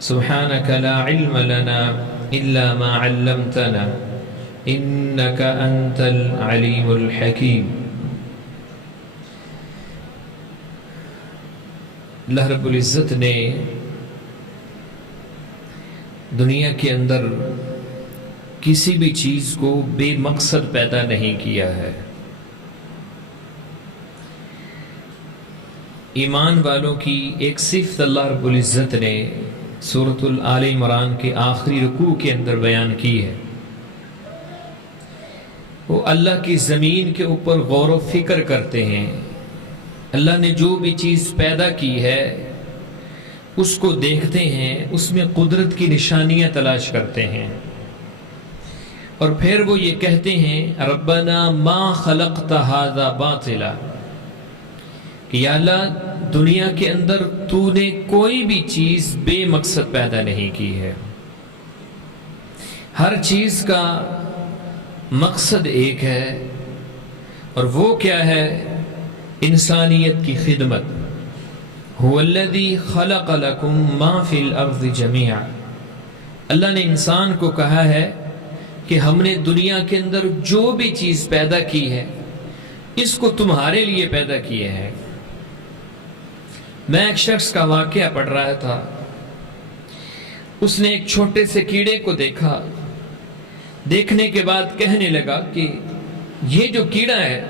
سبحانك لا علم لنا إلا ما علمتنا إنك أنت العليم الحكيم۔ اللہ رب العزت نے دنیا کے اندر کسی بھی چیز کو بے مقصد پیدا نہیں کیا ہے۔ ایمان والوں کی ایک صفت اللہ رب العزت نے سورۃ آل عمران کے آخری رکوع کے اندر بیان کی ہے۔ وہ اللہ کی زمین کے اوپر غور و فکر کرتے ہیں، اللہ نے جو بھی چیز پیدا کی ہے اس کو دیکھتے ہیں، اس میں قدرت کی نشانیاں تلاش کرتے ہیں، اور پھر وہ یہ کہتے ہیں ربنا ما خلقت ھذا باطلا، کہ یا اللہ دنیا کے اندر تو نے کوئی بھی چیز بے مقصد پیدا نہیں کی ہے، ہر چیز کا مقصد ایک ہے، اور وہ کیا ہے؟ انسانیت کی خدمت۔ هو الذی خلق لکم ما فی الارض جمیعا، اللہ نے انسان کو کہا ہے کہ ہم نے دنیا کے اندر جو بھی چیز پیدا کی ہے اس کو تمہارے لیے پیدا کیے ہے۔ میں ایک شخص کا واقعہ پڑھ رہا تھا، اس نے ایک چھوٹے سے کیڑے کو دیکھا، دیکھنے کے بعد کہنے لگا کہ یہ جو کیڑا ہے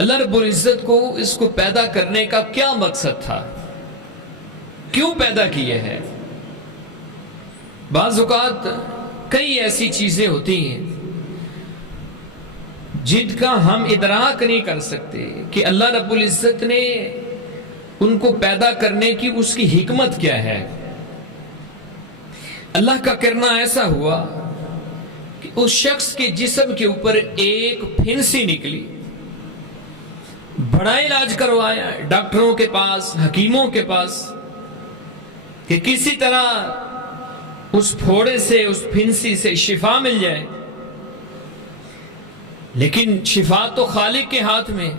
اللہ رب العزت کو اس کو پیدا کرنے کا کیا مقصد تھا، کیوں پیدا کیے ہے؟ بعض اوقات کئی ایسی چیزیں ہوتی ہیں جن کا ہم ادراک نہیں کر سکتے کہ اللہ رب العزت نے ان کو پیدا کرنے کی اس کی حکمت کیا ہے۔ اللہ کا کرنا ایسا ہوا کہ اس شخص کے جسم کے اوپر ایک پھنسی نکلی، بڑا علاج کروایا ڈاکٹروں کے پاس، حکیموں کے پاس، کہ کسی طرح اس پھوڑے سے، اس پھنسی سے شفا مل جائے، لیکن شفا تو خالق کے ہاتھ میں۔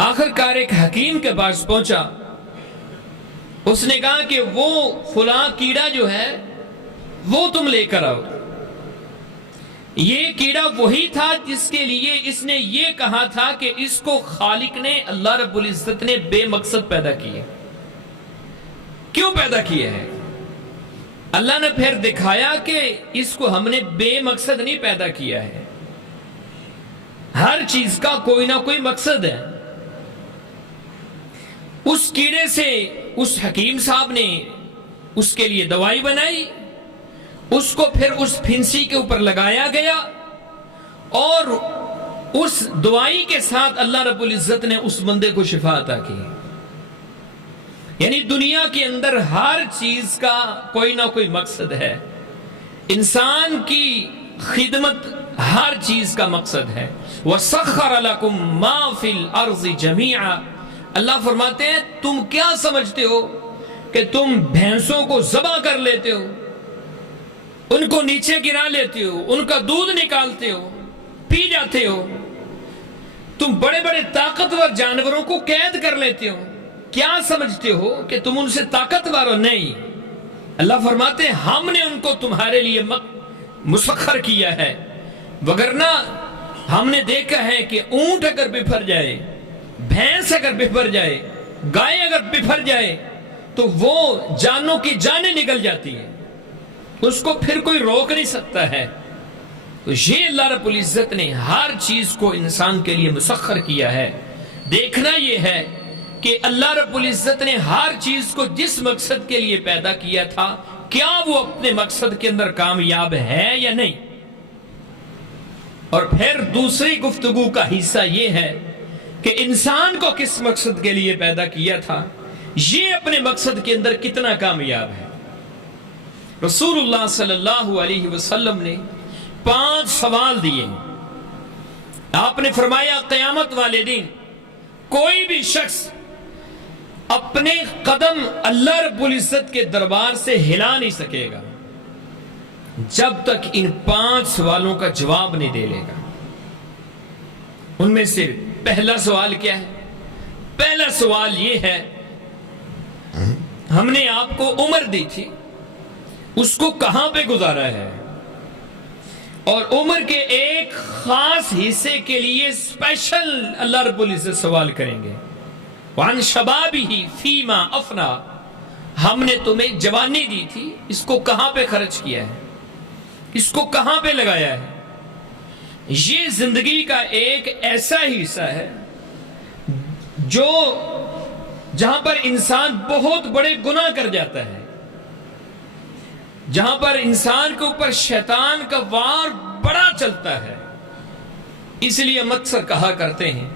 آخر کار ایک حکیم کے پاس پہنچا، اس نے کہا کہ وہ فلاں کیڑا جو ہے وہ تم لے کر آؤ۔ یہ کیڑا وہی تھا جس کے لیے اس نے یہ کہا تھا کہ اس کو خالق نے، اللہ رب العزت نے بے مقصد پیدا کیے۔ کیوں پیدا کیے ہیں؟ اللہ نے پھر دکھایا کہ اس کو ہم نے بے مقصد نہیں پیدا کیا ہے، ہر چیز کا کوئی نہ کوئی مقصد ہے۔ اس کیڑے سے اس حکیم صاحب نے اس کے لیے دوائی بنائی، اس کو پھر اس پھنسی کے اوپر لگایا گیا، اور اس دوائی کے ساتھ اللہ رب العزت نے اس بندے کو شفا عطا کی۔ یعنی دنیا کے اندر ہر چیز کا کوئی نہ کوئی مقصد ہے، انسان کی خدمت ہر چیز کا مقصد ہے۔ وَسَخَّرَ لَكُم مَّا فِي الْأَرْضِ جَمِيعًا، اللہ فرماتے ہیں تم کیا سمجھتے ہو کہ تم بھینسوں کو ذبح کر لیتے ہو، ان کو نیچے گرا لیتے ہو، ان کا دودھ نکالتے ہو، پی جاتے ہو، تم بڑے بڑے طاقتور جانوروں کو قید کر لیتے ہو، کیا سمجھتے ہو کہ تم ان سے طاقتور ہو؟ نہیں، اللہ فرماتے ہیں ہم نے ان کو تمہارے لیے مسخر کیا ہے، وگرنہ ہم نے دیکھا ہے کہ اونٹ اگر بفر جائے، بھینس اگر بفر جائے، گائے اگر بفر جائے تو وہ جانوں کی جانیں نکل جاتی ہیں، اس کو پھر کوئی روک نہیں سکتا ہے۔ تو یہ اللہ رب العزت نے ہر چیز کو انسان کے لیے مسخر کیا ہے۔ دیکھنا یہ ہے کہ اللہ رب العزت نے ہر چیز کو جس مقصد کے لیے پیدا کیا تھا، کیا وہ اپنے مقصد کے اندر کامیاب ہے یا نہیں۔ اور پھر دوسری گفتگو کا حصہ یہ ہے کہ انسان کو کس مقصد کے لیے پیدا کیا تھا، یہ اپنے مقصد کے اندر کتنا کامیاب ہے۔ رسول اللہ صلی اللہ علیہ وسلم نے 5 سوال دیے۔ آپ نے فرمایا قیامت والے دن کوئی بھی شخص اپنے قدم اللہ رب العزت کے دربار سے ہلا نہیں سکے گا جب تک ان 5 سوالوں کا جواب نہیں دے لے گا۔ ان میں سے پہلا سوال کیا ہے؟ پہلا سوال یہ ہے ہم نے آپ کو عمر دی تھی اس کو کہاں پہ گزارا ہے؟ اور عمر کے ایک خاص حصے کے لیے اسپیشل اللہ رب العزت سوال کریں گے، وَعَنْ شَبَابِهِ فِيمَا أَفْنَا، ہم نے تمہیں جوانی دی تھی، اس کو کہاں پہ خرچ کیا ہے، اس کو کہاں پہ لگایا ہے؟ یہ زندگی کا ایک ایسا حصہ ہے جو جہاں پر انسان بہت بڑے گناہ کر جاتا ہے، جہاں پر انسان کے اوپر شیطان کا وار بڑا چلتا ہے۔ اس لیے ہم اکثر کہا کرتے ہیں،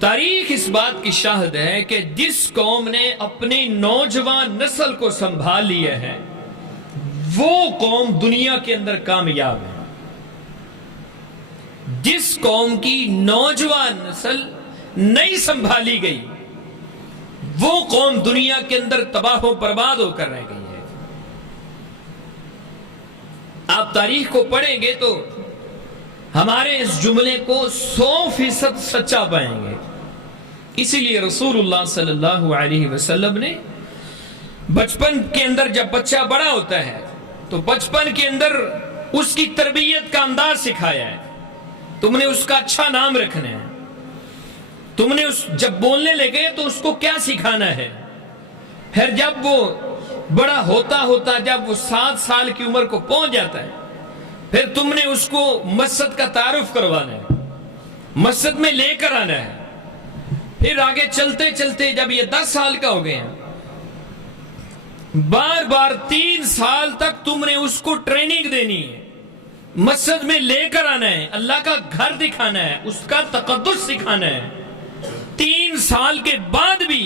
تاریخ اس بات کی شاہد ہے کہ جس قوم نے اپنی نوجوان نسل کو سنبھال لیا ہے وہ قوم دنیا کے اندر کامیاب ہے۔ جس قوم کی نوجوان نسل نہیں سنبھالی گئی وہ قوم دنیا کے اندر تباہ و برباد ہو کر رہ گئی ہے۔ آپ تاریخ کو پڑھیں گے تو ہمارے اس جملے کو 100% سچا پائیں گے۔ اسی لیے رسول اللہ صلی اللہ علیہ وسلم نے بچپن کے اندر جب بچہ بڑا ہوتا ہے تو بچپن کے اندر اس کی تربیت کا انداز سکھایا ہے۔ تم نے اس کا اچھا نام رکھنا ہے، تم نے جب بولنے لگے تو اس کو کیا سکھانا ہے، پھر جب وہ بڑا ہوتا ہوتا جب وہ 7 سال کی عمر کو پہنچ جاتا ہے پھر تم نے اس کو مسجد کا تعارف کروانا ہے، مسجد میں لے کر آنا ہے، پھر آگے چلتے چلتے جب یہ 10 سال کا ہو گیا بار بار 3 سال تک تم نے اس کو ٹریننگ دینی ہے، مسجد میں لے کر آنا ہے، اللہ کا گھر دکھانا ہے، اس کا تقدس سکھانا ہے۔ 3 سال کے بعد بھی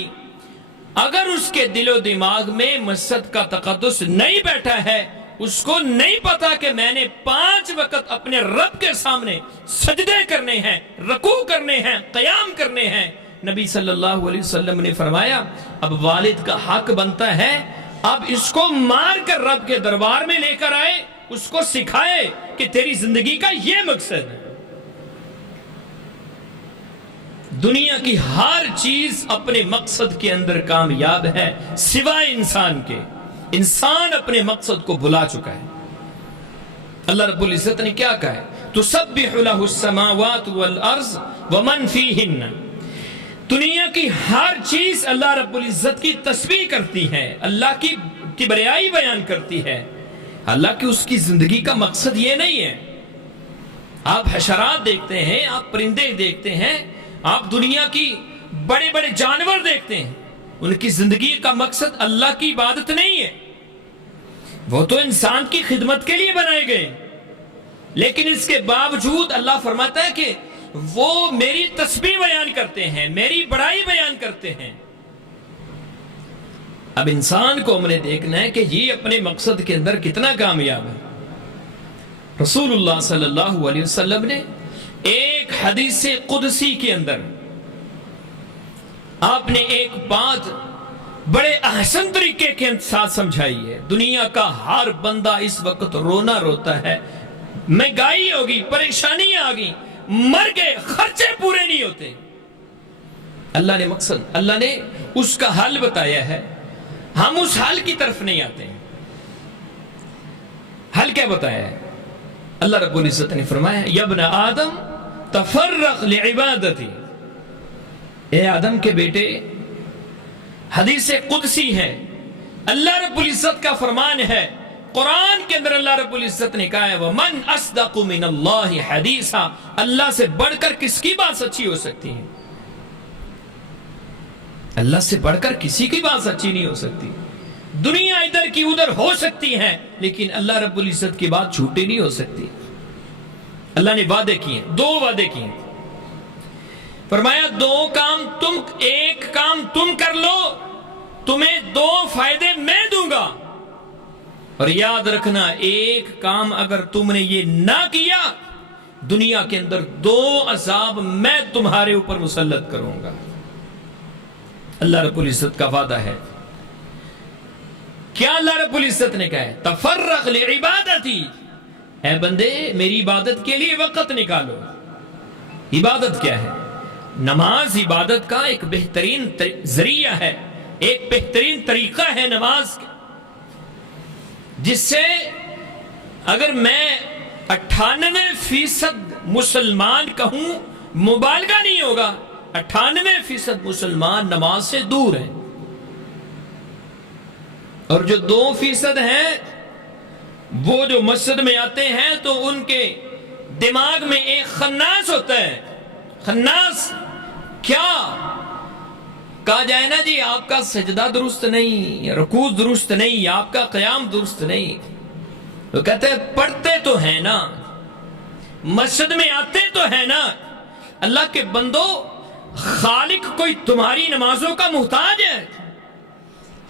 اگر اس کے دل و دماغ میں مسجد کا تقدس نہیں بیٹھا ہے، اس کو نہیں پتا کہ میں نے 5 وقت اپنے رب کے سامنے سجدے کرنے ہیں، رکوع کرنے ہیں، قیام کرنے ہیں، نبی صلی اللہ علیہ وسلم نے فرمایا اب والد کا حق بنتا ہے اب اس کو مار کر رب کے دربار میں لے کر آئے، اس کو سکھائے کہ تیری زندگی کا یہ مقصد ہے۔ دنیا کی ہر چیز اپنے مقصد کے اندر کامیاب ہے سوائے انسان کے۔ انسان اپنے مقصد کو بھلا چکا ہے۔ اللہ رب العزت نے کیا کہا ہے؟ تسبح له السماوات والارض ومن فیہن، دنیا کی ہر چیز اللہ رب العزت کی تسبیح کرتی ہے، اللہ کی کبریائی بیان کرتی ہے۔ حالانکہ اس کی زندگی کا مقصد یہ نہیں ہے۔ آپ حشرات دیکھتے ہیں، آپ پرندے دیکھتے ہیں، آپ دنیا کی بڑے بڑے جانور دیکھتے ہیں، ان کی زندگی کا مقصد اللہ کی عبادت نہیں ہے، وہ تو انسان کی خدمت کے لیے بنائے گئے، لیکن اس کے باوجود اللہ فرماتا ہے کہ وہ میری تسبیح بیان کرتے ہیں، میری بڑائی بیان کرتے ہیں۔ اب انسان کو ہم نے دیکھنا ہے کہ یہ اپنے مقصد کے اندر کتنا کامیاب ہے۔ رسول اللہ صلی اللہ علیہ وسلم نے ایک حدیث قدسی کے اندر آپ نے ایک بات بڑے احسن طریقے کے ساتھ سمجھائی ہے۔ دنیا کا ہر بندہ اس وقت رونا روتا ہے، مہنگائی ہوگی، پریشانیاں آ گئی، مر گئے، خرچے پورے نہیں ہوتے۔ اللہ نے اس کا حل بتایا ہے، ہم اس حل کی طرف نہیں آتے ہیں۔ حل کیا بتایا ہے؟ اللہ رب العزت نے فرمایا یا ابن آدم تفرغ لعبادتی، اے آدم کے بیٹے، حدیث قدسی ہے، اللہ رب العزت کا فرمان ہے، قرآن کے اندر اللہ رب العزت نے کہا ہے وَمَنْ أَصْدَقُ مِنَ اللَّهِ حَدِيثًا، اللہ سے بڑھ کر کس کی بات سچی ہو سکتی ہے؟ اللہ سے بڑھ کر کسی کی بات سچی نہیں ہو سکتی۔ دنیا ادھر کی ادھر ہو سکتی ہے لیکن اللہ رب العزت کی بات جھوٹی نہیں ہو سکتی۔ اللہ نے وعدے کیے، 2 وعدے کیے، فرمایا ایک کام تم کر لو، تمہیں 2 فائدے میں دوں گا، اور یاد رکھنا ایک کام اگر تم نے یہ نہ کیا دنیا کے اندر 2 عذاب میں تمہارے اوپر مسلط کروں گا۔ اللہ رب العزت کا وعدہ ہے۔ کیا اللہ رب العزت نے کہا ہے؟ تفرغ لعبادتی، اے بندے میری عبادت کے لیے وقت نکالو۔ عبادت کیا ہے؟ نماز عبادت کا ایک بہترین ذریعہ ہے۔ ایک بہترین طریقہ ہے نماز کا، جس سے اگر میں 98% مسلمان کہوں مبالغہ نہیں ہوگا، 98% مسلمان نماز سے دور ہیں، اور جو 2% ہیں وہ جو مسجد میں آتے ہیں تو ان کے دماغ میں ایک خناس ہوتا ہے۔ خناس کیا؟ کہا جائے نا جی آپ کا سجدہ درست نہیں، رکوع درست نہیں، آپ کا قیام درست نہیں، تو کہتے ہیں پڑھتے تو ہیں نا، مسجد میں آتے تو ہیں نا۔ اللہ کے بندو، خالق کوئی تمہاری نمازوں کا محتاج ہے؟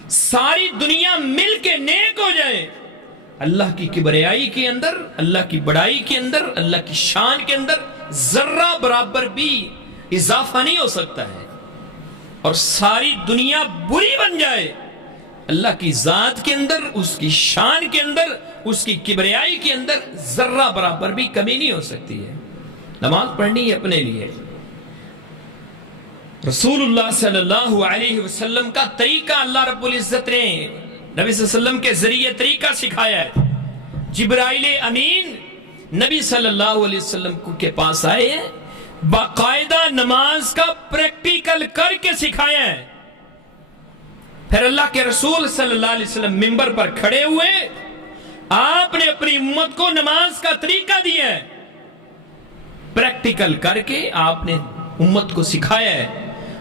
ساری دنیا مل کے نیک ہو جائے، اللہ کی کبریائی کے اندر، اللہ کی بڑائی کے اندر، اللہ کی شان کے اندر ذرہ برابر بھی اضافہ نہیں ہو سکتا ہے، اور ساری دنیا بری بن جائے، اللہ کی ذات کے اندر، اس کی شان کے اندر، اس کی کبریائی کے اندر ذرہ برابر بھی کمی نہیں ہو سکتی ہے۔ نماز پڑھنی ہے اپنے لیے۔ رسول اللہ صلی اللہ علیہ وسلم کا طریقہ اللہ رب العزت نے نبی صلی اللہ علیہ وسلم کے ذریعے طریقہ سکھایا ہے۔ جبرائیل امین نبی صلی اللہ علیہ وسلم کے پاس آئے ہیں، باقاعدہ نماز کا پریکٹیکل کر کے سکھایا ہے۔ پھر اللہ کے رسول صلی اللہ علیہ وسلم منبر پر کھڑے ہوئے، آپ نے اپنی امت کو نماز کا طریقہ دیا ہے، پریکٹیکل کر کے آپ نے امت کو سکھایا ہے،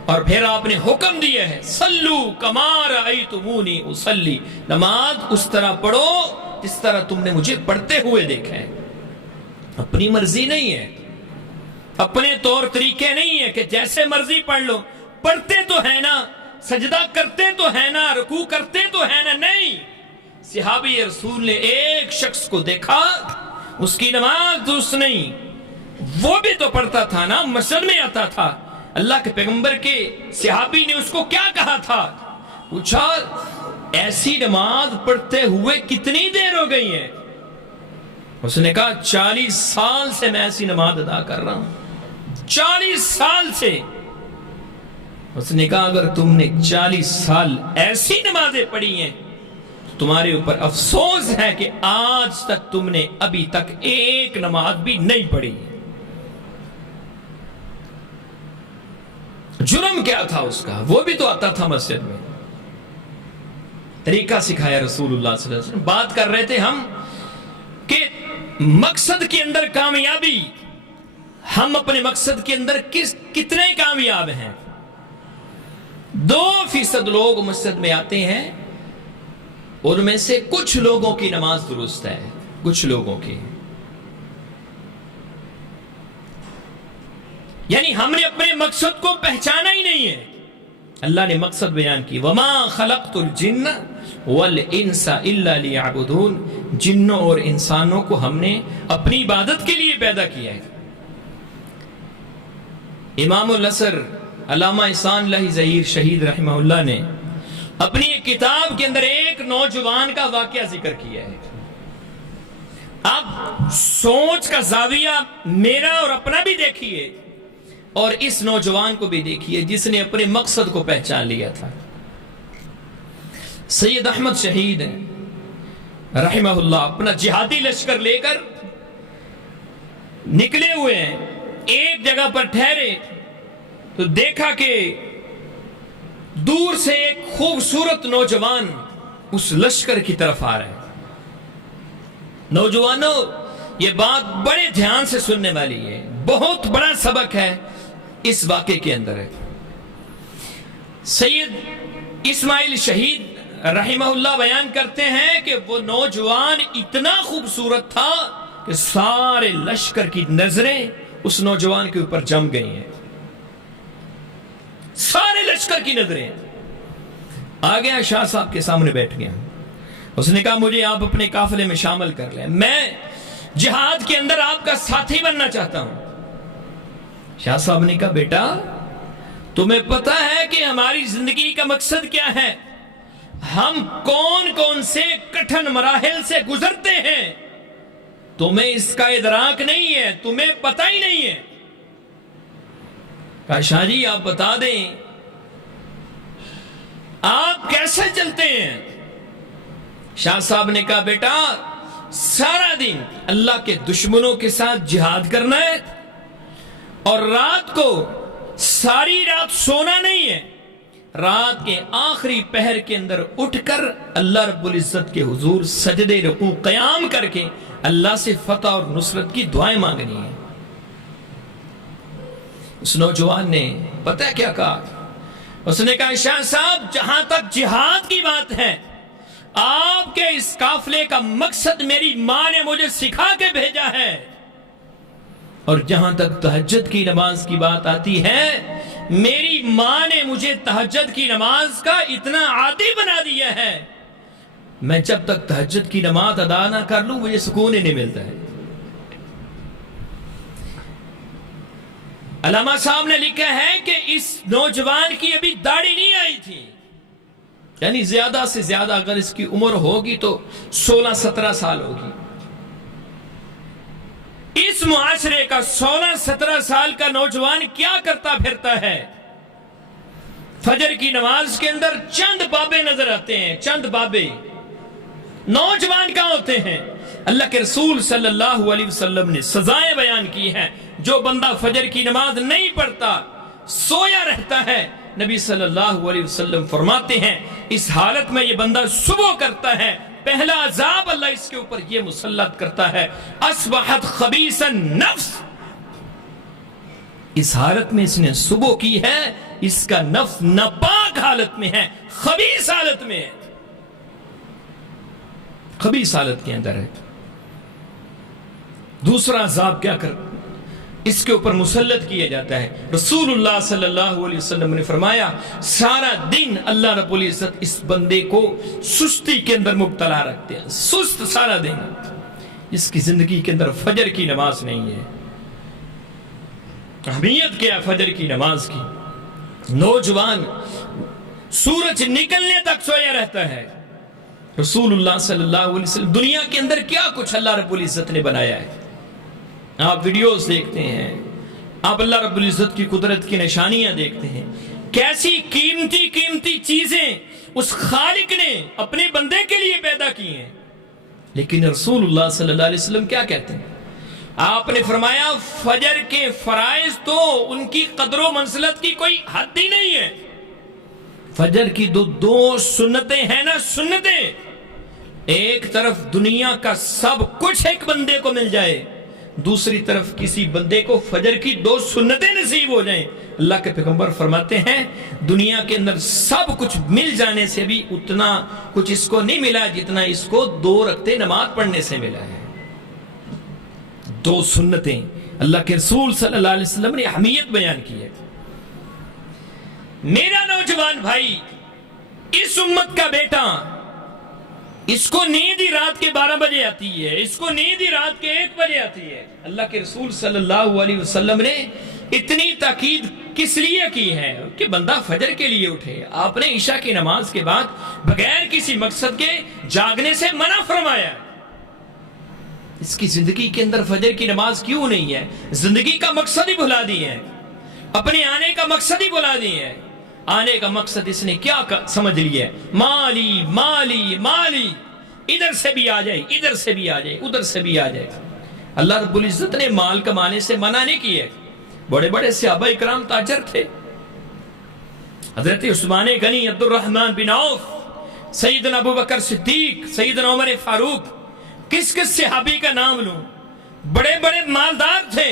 اور پھر آپ نے حکم دیا ہے صلو کما رأیتمونی اصلی، نماز اس طرح پڑھو جس طرح تم نے مجھے پڑھتے ہوئے دیکھا ہے۔ اپنی مرضی نہیں ہے، اپنے طور طریقے نہیں ہے کہ جیسے مرضی پڑھ لو، پڑھتے تو ہے نا، سجدہ کرتے تو ہے نا، رکوع کرتے تو ہے نا، نہیں۔ صحابی رسول نے ایک شخص کو دیکھا، اس کی نماز درست نہیں، وہ بھی تو پڑھتا تھا نا، مسجد میں آتا تھا، اللہ کے پیغمبر کے صحابی نے اس کو کیا کہا تھا؟ پوچھا ایسی نماز پڑھتے ہوئے کتنی دیر ہو گئی ہے؟ اس نے کہا 40 سال سے میں ایسی نماز ادا کر رہا ہوں، 40 سال سے۔ اس نے کہا اگر تم نے 40 سال ایسی نمازیں پڑھی ہیں تو تمہارے اوپر افسوس ہے کہ آج تک تم نے ابھی تک ایک نماز بھی نہیں پڑھی۔ جرم کیا تھا اس کا؟ وہ بھی تو آتا تھا مسجد میں۔ طریقہ سکھایا رسول اللہ صلی اللہ علیہ وسلم۔ بات کر رہے تھے ہم کہ مقصد کے اندر کامیابی، ہم اپنے مقصد کے اندر کتنے کامیاب ہیں؟ 2% لوگ مسجد میں آتے ہیں، ان میں سے کچھ لوگوں کی نماز درست ہے، کچھ لوگوں کی، یعنی ہم نے اپنے مقصد کو پہچانا ہی نہیں ہے۔ اللہ نے مقصد بیان کی، وَمَا خَلَقْتُ الْجِنَّ وَالْإِنسَ إِلَّا لِيَعْبُدُونَ، جنوں اور انسانوں کو ہم نے اپنی عبادت کے لیے پیدا کیا ہے۔ امام النصر علامہ احسان اللہ ظہیر شہید رحمہ اللہ نے اپنی ایک کتاب کے اندر ایک نوجوان کا واقعہ ذکر کیا ہے۔ اب سوچ کا زاویہ میرا اور اپنا بھی دیکھیے، اور اس نوجوان کو بھی دیکھیے جس نے اپنے مقصد کو پہچان لیا تھا۔ سید احمد شہید رحمہ اللہ اپنا جہادی لشکر لے کر نکلے ہوئے ہیں، ایک جگہ پر ٹھہرے تو دیکھا کہ دور سے ایک خوبصورت نوجوان اس لشکر کی طرف آ رہا ہے۔ نوجوانوں، یہ بات بڑے دھیان سے سننے والی ہے، بہت بڑا سبق ہے اس واقعے کے اندر ہے۔ سید اسماعیل شہید رحمہ اللہ بیان کرتے ہیں کہ وہ نوجوان اتنا خوبصورت تھا کہ سارے لشکر کی نظریں اس نوجوان کے اوپر جم گئی ہیں، سارے لشکر کی نظریں۔ آ گیا شاہ صاحب کے سامنے بیٹھ گیا، اس نے کہا مجھے آپ اپنے قافلے میں شامل کر لیں، میں جہاد کے اندر آپ کا ساتھی بننا چاہتا ہوں۔ شاہ صاحب نے کہا بیٹا تمہیں پتہ ہے کہ ہماری زندگی کا مقصد کیا ہے، ہم کون کون سے کٹھن مراحل سے گزرتے ہیں، تمہیں اس کا ادراک نہیں ہے، تمہیں پتہ ہی نہیں ہے۔ کہا شاہ جی آپ بتا دیں آپ کیسے چلتے ہیں؟ شاہ صاحب نے کہا بیٹا سارا دن اللہ کے دشمنوں کے ساتھ جہاد کرنا ہے اور رات کو ساری رات سونا نہیں ہے، رات کے آخری پہر کے اندر اٹھ کر اللہ رب العزت کے حضور سجدے رکوع قیام کر کے اللہ سے فتح اور نصرت کی دعائیں مانگنی ہیں۔ اس نوجوان نے پتہ کیا کہا؟ اس نے کہا شاہ صاحب جہاں تک جہاد کی بات ہے، آپ کے اس قافلے کا مقصد میری ماں نے مجھے سکھا کے بھیجا ہے، اور جہاں تک تہجد کی نماز کی بات آتی ہے، میری ماں نے مجھے تہجد کی نماز کا اتنا عادی بنا دیا ہے، میں جب تک تہجد کی نماز ادا نہ کر لوں مجھے سکون ہی نہیں ملتا ہے۔ علامہ صاحب نے لکھا ہے کہ اس نوجوان کی ابھی داڑھی نہیں آئی تھی، یعنی زیادہ سے زیادہ اگر اس کی عمر ہوگی تو 16-17 سال ہوگی۔ اس معاشرے کا 16-17 سال کا نوجوان کیا کرتا پھرتا ہے؟ فجر کی نماز کے اندر چند بابے نظر آتے ہیں، چند بابے۔ نوجوان کہاں ہوتے ہیں؟ اللہ کے رسول صلی اللہ علیہ وسلم نے سزائیں بیان کی ہیں، جو بندہ فجر کی نماز نہیں پڑھتا سویا رہتا ہے، نبی صلی اللہ علیہ وسلم فرماتے ہیں اس حالت میں یہ بندہ صبح کرتا ہے، پہلا عذاب اللہ اس کے اوپر یہ مسلط کرتا ہے، اصبحت خبیث النفس۔ اس حالت میں اس نے صبح کی ہے، اس کا نفس ناپاک حالت میں ہے، خبیث حالت میں ہے، خبیث حالت کے اندر ہے۔ دوسرا عذاب کیا کر اس کے اوپر مسلط کیا جاتا ہے؟ رسول اللہ صلی اللہ علیہ وسلم نے فرمایا سارا دن اللہ رب العزت اس بندے کو سستی کے اندر مبتلا رکھتے ہیں، سست سارا دن، اس کی زندگی کے اندر فجر کی نماز نہیں ہے۔ اہمیت کیا فجر کی نماز کی؟ نوجوان سورج نکلنے تک سویا رہتا ہے۔ رسول اللہ صلی اللہ علیہ وسلم دنیا کے اندر کیا کچھ اللہ رب العزت نے بنایا ہے، آپ ویڈیوز دیکھتے ہیں، آپ اللہ رب العزت کی قدرت کی نشانیاں دیکھتے ہیں، کیسی قیمتی قیمتی چیزیں اس خالق نے اپنے بندے کے لیے پیدا کی ہیں۔ لیکن رسول اللہ صلی اللہ علیہ وسلم کیا کہتے ہیں؟ آپ نے فرمایا فجر کے فرائض تو ان کی قدر و منزلت کی کوئی حد ہی نہیں ہے۔ فجر کی دو سنتیں ہیں نا، سنتیں، ایک طرف دنیا کا سب کچھ ایک بندے کو مل جائے، دوسری طرف کسی بندے کو فجر کی 2 سنتیں نصیب ہو جائیں۔ اللہ کے پیغمبر فرماتے ہیں دنیا کے اندر سب کچھ مل جانے سے بھی اتنا کچھ اس کو نہیں ملا جتنا اس کو 2 رکعتیں نماز پڑھنے سے ملا ہے۔ 2 سنتیں اللہ کے رسول صلی اللہ علیہ وسلم نے اہمیت بیان کی ہے۔ میرا نوجوان بھائی، اس امت کا بیٹا، اس کو نیند ہی رات کے 12 بجے آتی ہے، اس کو نیند ہی رات کے 1 بجے آتی ہے۔ اللہ کے رسول صلی اللہ علیہ وسلم نے اتنی تاکید کس لیے کی ہے کہ بندہ فجر کے لیے اٹھے؟ آپ نے عشاء کی نماز کے بعد بغیر کسی مقصد کے جاگنے سے منع فرمایا۔ اس کی زندگی کے اندر فجر کی نماز کیوں نہیں ہے؟ زندگی کا مقصد ہی بھلا دی ہے، اپنے آنے کا مقصد ہی بھلا دی ہے۔ آنے کا مقصد اس نے کیا سمجھ لیا ہے؟ مالی مالی مالی، ادھر سے بھی آ جائے، ادھر سے بھی آ جائے، ادھر سے بھی آ جائے۔ اللہ رب العزت نے مال کمانے سے منع نہیں کیا۔ بڑے بڑے صحابہ اکرام تاجر تھے، حضرت عثمان غنی، عبد الرحمن بن عوف، سیدنا ابو بکر صدیق، سیدنا عمر فاروق، کس کس صحابی کا نام لوں؟ بڑے بڑے مالدار تھے،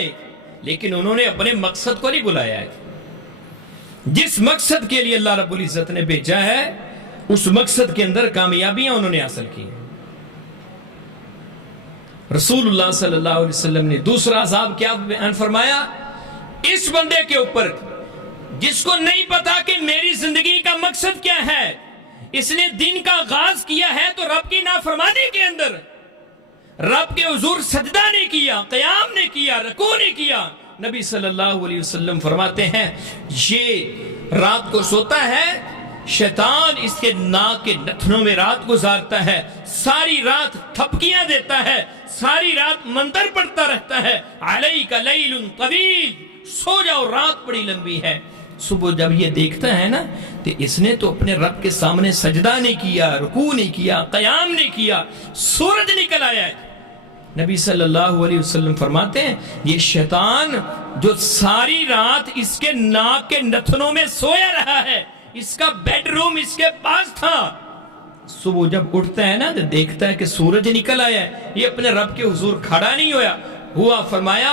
لیکن انہوں نے اپنے مقصد کو نہیں بلایا ہے۔ جس مقصد کے لیے اللہ رب العزت نے بھیجا ہے اس مقصد کے اندر کامیابیاں انہوں نے حاصل کی۔ رسول اللہ صلی اللہ علیہ وسلم نے دوسرا عذاب کیا بیان فرمایا؟ اس بندے کے اوپر جس کو نہیں پتا کہ میری زندگی کا مقصد کیا ہے، اس نے دن کا آغاز کیا ہے تو رب کی نافرمانی کے اندر، رب کے حضور سجدہ نہیں کیا، قیام نہیں کیا، رکوع نہیں کیا۔ نبی صلی اللہ علیہ وسلم فرماتے ہیں یہ رات کو سوتا ہے، شیطان اس کے ناک کے نتنوں میں رات گزارتا ہے، ساری رات تھپکیاں دیتا ہے، ساری رات منتر پڑھتا رہتا ہے، علیک لیل طویل، سو جاؤ رات بڑی لمبی ہے۔ صبح جب یہ دیکھتا ہے نا تو اس نے تو اپنے رب کے سامنے سجدہ نہیں کیا، رکوع نہیں کیا، قیام نہیں کیا، سورج نکل آیا ہے۔ نبی صلی اللہ علیہ وسلم فرماتے ہیں یہ شیطان جو ساری رات اس کے ناک کے نتنوں میں سویا رہا ہے، اس کا بیڈ روم اس کے پاس تھا، صبح جب اٹھتا ہے نا تو دیکھتا ہے کہ سورج نکل آیا ہے، یہ اپنے رب کے حضور کھڑا نہیں ہوا، فرمایا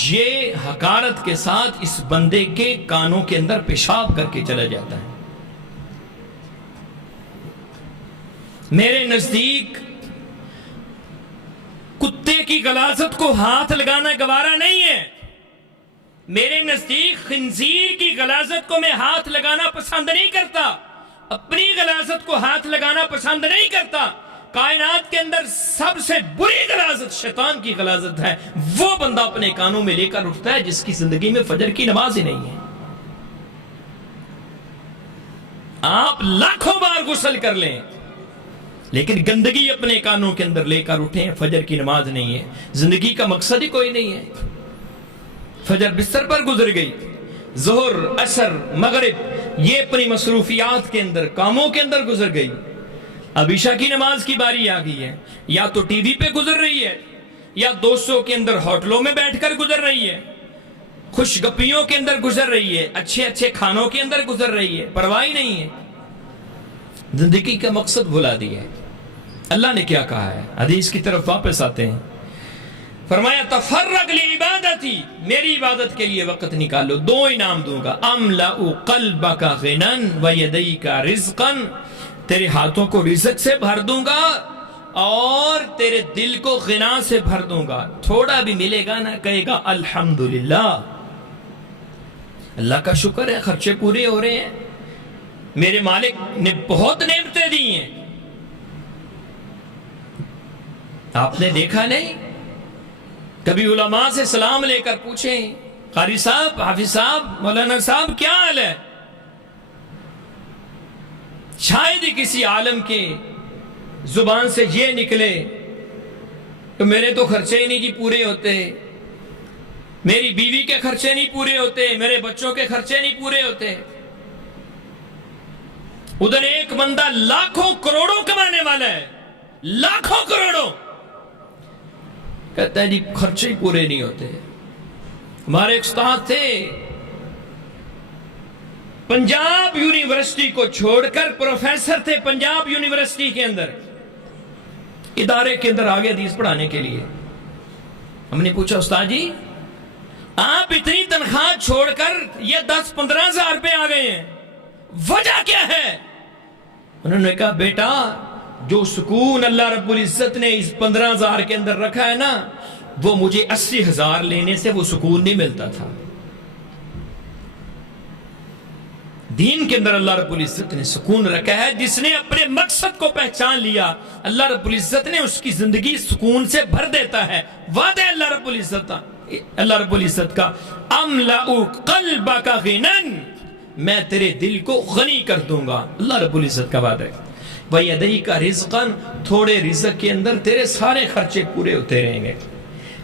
یہ حقارت کے ساتھ اس بندے کے کانوں کے اندر پیشاب کر کے چلا جاتا ہے۔ میرے نزدیک کتے کی غلاظت کو ہاتھ لگانا گوارا نہیں ہے، میرے نزدیک خنزیر کی غلاظت کو میں ہاتھ لگانا پسند نہیں کرتا، اپنی غلاظت کو ہاتھ لگانا پسند نہیں کرتا۔ کائنات کے اندر سب سے بری غلاظت شیطان کی غلاظت ہے، وہ بندہ اپنے کانوں میں لے کر اٹھتا ہے جس کی زندگی میں فجر کی نماز ہی نہیں ہے۔ آپ لاکھوں بار غسل کر لیں لیکن گندگی اپنے کانوں کے اندر لے کر اٹھیں، فجر کی نماز نہیں ہے، زندگی کا مقصد ہی کوئی نہیں ہے۔ فجر بستر پر گزر گئی، ظہر، عصر، مغرب یہ اپنی مصروفیات کے اندر، کاموں کے اندر گزر گئی، اب عشاء کی نماز کی باری آ گئی ہے، یا تو ٹی وی پہ گزر رہی ہے، یا دوستوں کے اندر ہوٹلوں میں بیٹھ کر گزر رہی ہے، خوش گپیوں کے اندر گزر رہی ہے، اچھے اچھے کھانوں کے اندر گزر رہی ہے، پرواہ نہیں ہے، زندگی کا مقصد بھلا دیا ہے۔ اللہ نے کیا کہا ہے؟ حدیث کی طرف واپس آتے ہیں، فرمایا تفرغ لعبادتی، میری عبادت کے لیے وقت نکالو، دو انعام دوں گا، املأ قلبک غنا ویدیک رزقا، تیرے ہاتھوں کو رزق سے بھر دوں گا اور تیرے دل کو غنا سے بھر دوں گا، تھوڑا بھی ملے گا نہ کہے گا الحمدللہ، اللہ کا شکر ہے خرچے پورے ہو رہے ہیں، میرے مالک نے بہت نعمتیں دی ہیں۔ آپ نے دیکھا نہیں کبھی علماء سے سلام لے کر پوچھیں قاری صاحب، حافظ صاحب، مولانا صاحب کیا حال ہے؟ شاید ہی کسی عالم کے زبان سے یہ نکلے کہ میرے تو خرچے ہی نہیں جی پورے ہوتے، میری بیوی کے خرچے نہیں پورے ہوتے، میرے بچوں کے خرچے نہیں پورے ہوتے۔ ادھر ایک بندہ لاکھوں کروڑوں کمانے والا ہے، لاکھوں کروڑوں، کہتا ہے جی خرچے ہی پورے نہیں ہوتے۔ ہمارے ایک استاد تھے، پنجاب یونیورسٹی کو چھوڑ کر پروفیسر تھے پنجاب یونیورسٹی کے اندر، ادارے کے اندر آگے حدیث پڑھانے کے لیے۔ ہم نے پوچھا استاد جی آپ اتنی تنخواہ چھوڑ کر یہ 10-15 ہزار روپے آ گئے ہیں، وجہ کیا ہے؟ انہوں نے کہا بیٹا جو سکون اللہ رب العزت نے اس 15,000 کے اندر رکھا ہے نا، وہ مجھے 80,000 لینے سے وہ سکون نہیں ملتا تھا۔ دین کے اندر اللہ رب العزت نے سکون رکھا ہے، جس نے اپنے مقصد کو پہچان لیا اللہ رب العزت نے اس کی زندگی سکون سے بھر دیتا ہے۔ وعدہ اللہ رب العزت کا املأ قلبک غنا، میں تیرے دل کو غنی کر دوں گا، اللہ رب العزت کا وعدہ ہے۔ وَيَدَيْكَ رِزْقًا، تھوڑے رزق کے اندر تیرے سارے خرچے پورے ہوتے رہیں گے۔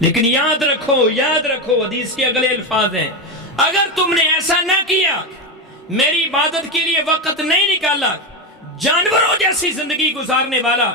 لیکن یاد رکھو حدیث کے اگلے الفاظ ہیں، اگر تم نے ایسا نہ کیا، میری عبادت کے لیے وقت نہیں نکالا، جانوروں جیسی زندگی گزارنے والا،